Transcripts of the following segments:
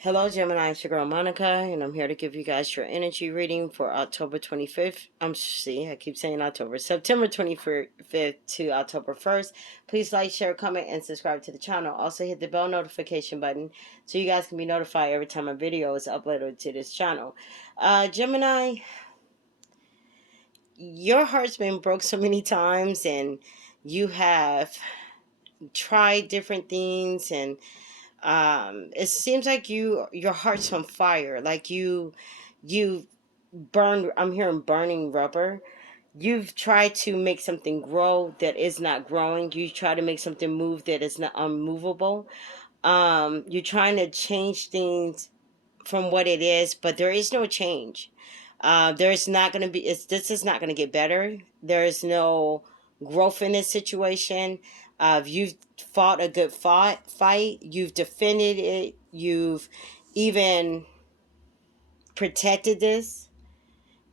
Hello, Gemini. It's your girl Monica, and I'm here to give you guys your energy reading for October 25th. I keep saying October. September 25th to October 1st. Please like, share, comment, and subscribe to the channel. Also, hit the bell notification button so you guys can be notified every time a video is uploaded to this channel. Gemini, your heart's been broke so many times, and you have tried different things, and it seems like your heart's on fire, like you burn. I'm hearing burning rubber. You've tried to make something grow that is not growing. You try to make something move that is not unmovable. You're trying to change things from what it is, but there is no change. There's not going to be, this is not going to get better. There is no growth in this situation. You've fought a good fight. You've defended it. You've even protected this.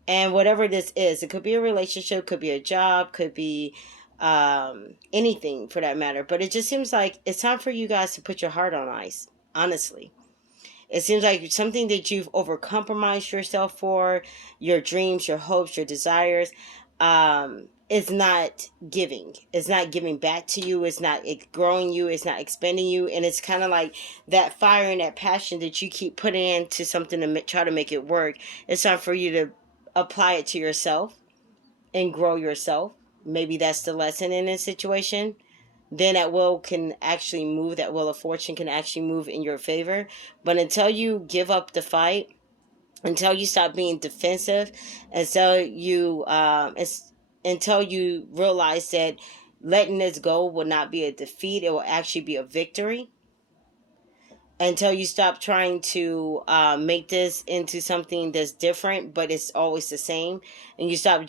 And whatever this is, it could be a relationship, could be a job, could be anything for that matter. But it just seems like it's time for you guys to put your heart on ice, honestly. It seems like something that you've overcompromised yourself for, your dreams, your hopes, your desires, is not giving. It's not giving back to you. It's not growing you. It's not expanding you. And it's kind of like that fire and that passion that you keep putting into something to try to make it work. It's time for you to apply it to yourself and grow yourself. Maybe that's the lesson in this situation. Then that will can actually move, that wheel of fortune can actually move in your favor. But until you give up the fight, until you stop being defensive, until you realize that letting this go will not be a defeat, it will actually be a victory. Until you stop trying to make this into something that's different, but it's always the same, and you stop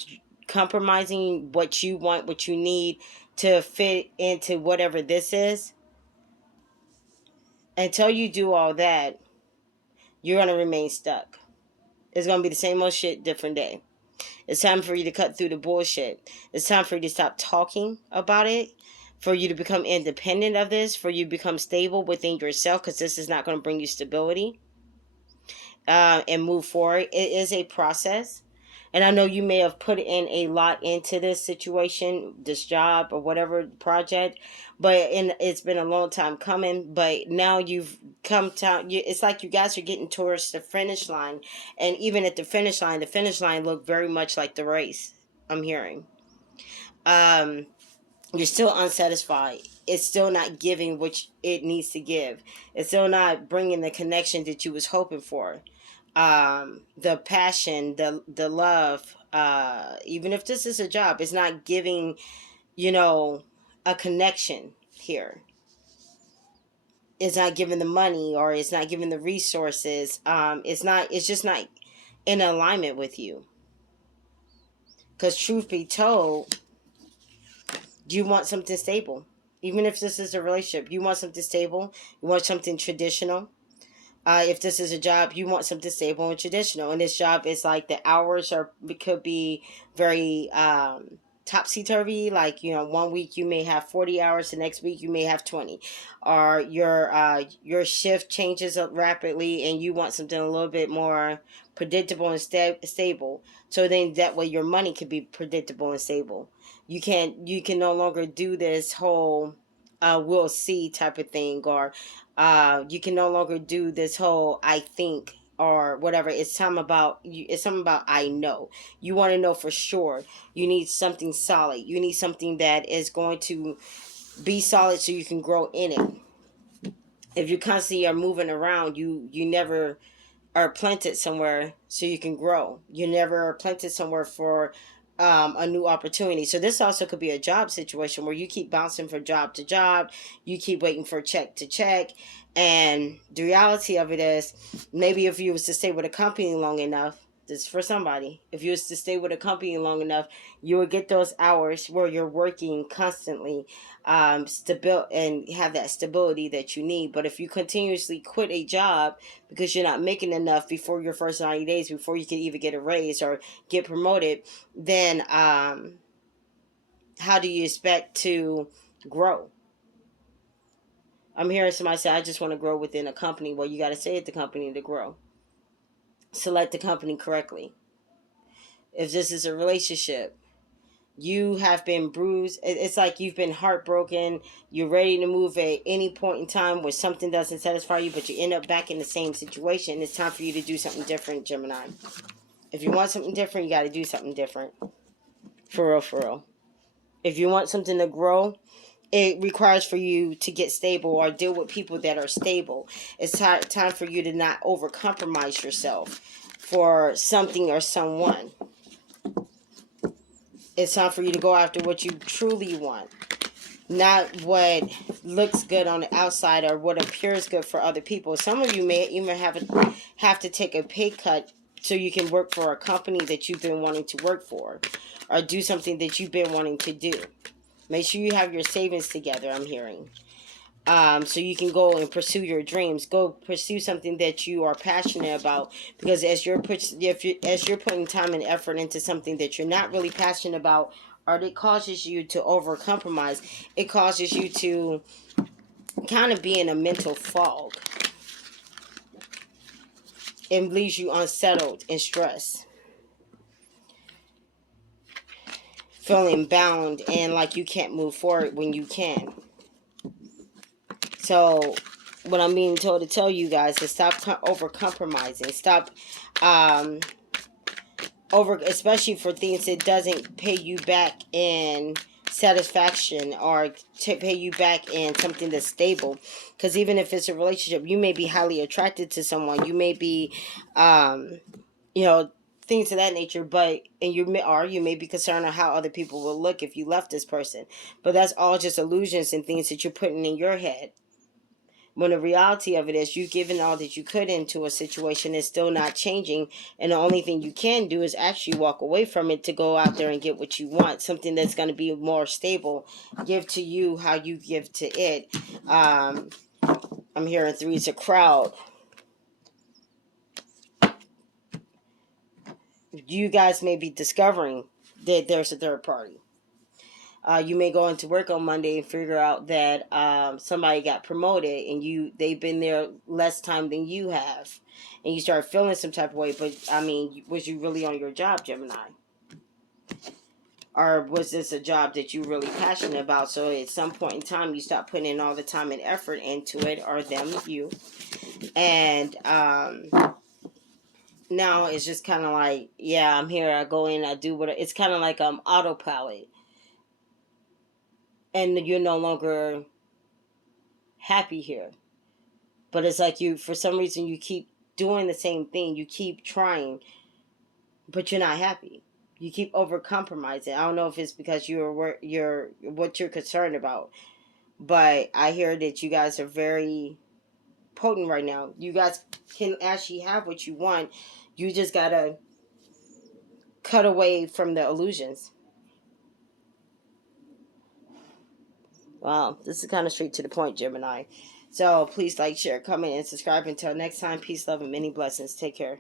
compromising what you want, what you need to fit into whatever this is. Until you do all that, you're going to remain stuck. It's going to be the same old shit, different day. It's time for you to cut through the bullshit. It's time for you to stop talking about it, for you to become independent of this, for you to become stable within yourself, because this is not going to bring you stability, and move forward. It is a process. And I know you may have put in a lot into this situation, this job, or whatever project, but it's been a long time coming. But now you've come to, it's like you guys are getting towards the finish line. And even at the finish line looked very much like the race, I'm hearing. Um, you're still unsatisfied. It's still not giving what it needs to give. It's still not bringing the connection that you was hoping for. The passion, the love, even if this is a job, it's not giving, a connection here. It's not giving the money, or it's not giving the resources. It's just not in alignment with you. Because truth be told, you want something stable. Even if this is a relationship, you want something stable. You want something traditional. If this is a job, you want something stable and traditional. And this job is like the hours could be very topsy-turvy. Like, 1 week you may have 40 hours, the next week you may have 20. Or your shift changes up rapidly, and you want something a little bit more predictable and stable. So then that way your money can be predictable and stable. You can no longer do this whole we'll see type of thing, or you can no longer do this whole I think or whatever. It's something about I know. You want to know for sure. You need something solid. You need something that is going to be solid so you can grow in it. If you constantly are moving around, you never are planted somewhere so you can grow. You never are planted somewhere for a new opportunity. So this also could be a job situation where you keep bouncing from job to job. You keep waiting for check to check. And the reality of it is, maybe if you was to stay with a company long enough, this is for somebody. If you was to stay with a company long enough, you would get those hours where you're working constantly, and have that stability that you need. But if you continuously quit a job because you're not making enough before your first 90 days, before you can even get a raise or get promoted, then how do you expect to grow? I'm hearing somebody say, I just want to grow within a company. Well, you got to stay at the company to grow. Select the company correctly. If this is a relationship, you have been bruised. It's like you've been heartbroken. You're ready to move at any point in time where something doesn't satisfy you, but you end up back in the same situation. It's time for you to do something different, Gemini. If you want something different, you got to do something different. For real, for real. If you want something to grow, it requires for you to get stable or deal with people that are stable. It's time for you to not overcompromise yourself for something or someone. It's time for you to go after what you truly want, not what looks good on the outside or what appears good for other people. Some of you may even have to take a pay cut so you can work for a company that you've been wanting to work for, or do something that you've been wanting to do. Make sure you have your savings together, I'm hearing. So you can go and pursue your dreams. Go pursue something that you are passionate about. Because as you're putting time and effort into something that you're not really passionate about, or it causes you to overcompromise, it causes you to kind of be in a mental fog. It leaves you unsettled and stressed, feeling bound and like you can't move forward when you can. So what I'm being told to tell you guys is stop over compromising. Stop especially for things that doesn't pay you back in satisfaction or to pay you back in something that's stable. Because even if it's a relationship, you may be highly attracted to someone. You may be, you know, things of that nature, and you may be concerned on how other people will look if you left this person. But that's all just illusions and things that you're putting in your head. When the reality of it is you've given all that you could into a situation, it's still not changing, and the only thing you can do is actually walk away from it to go out there and get what you want, something that's going to be more stable. Give to you how you give to it. I'm hearing three's a crowd. You guys may be discovering that there's a third party. You may go into work on Monday and figure out that somebody got promoted and they've been there less time than you have, and you start feeling some type of way. But I mean, was you really on your job, Gemini? Or was this a job that you're really passionate about? So at some point in time, you stop putting in all the time and effort into it, or them, you, and now it's just kind of like, yeah, I'm here. I go in, I do what. It's kind of like autopilot, and you're no longer happy here. But it's like for some reason, you keep doing the same thing. You keep trying, but you're not happy. You keep over compromising. I don't know if it's because what you're concerned about, but I hear that you guys are very potent right now. You guys can actually have what you want. You just gotta cut away from the illusions. Wow, this is kind of straight to the point, Gemini. So please like, share, comment, and subscribe. Until next time, peace, love, and many blessings. Take care.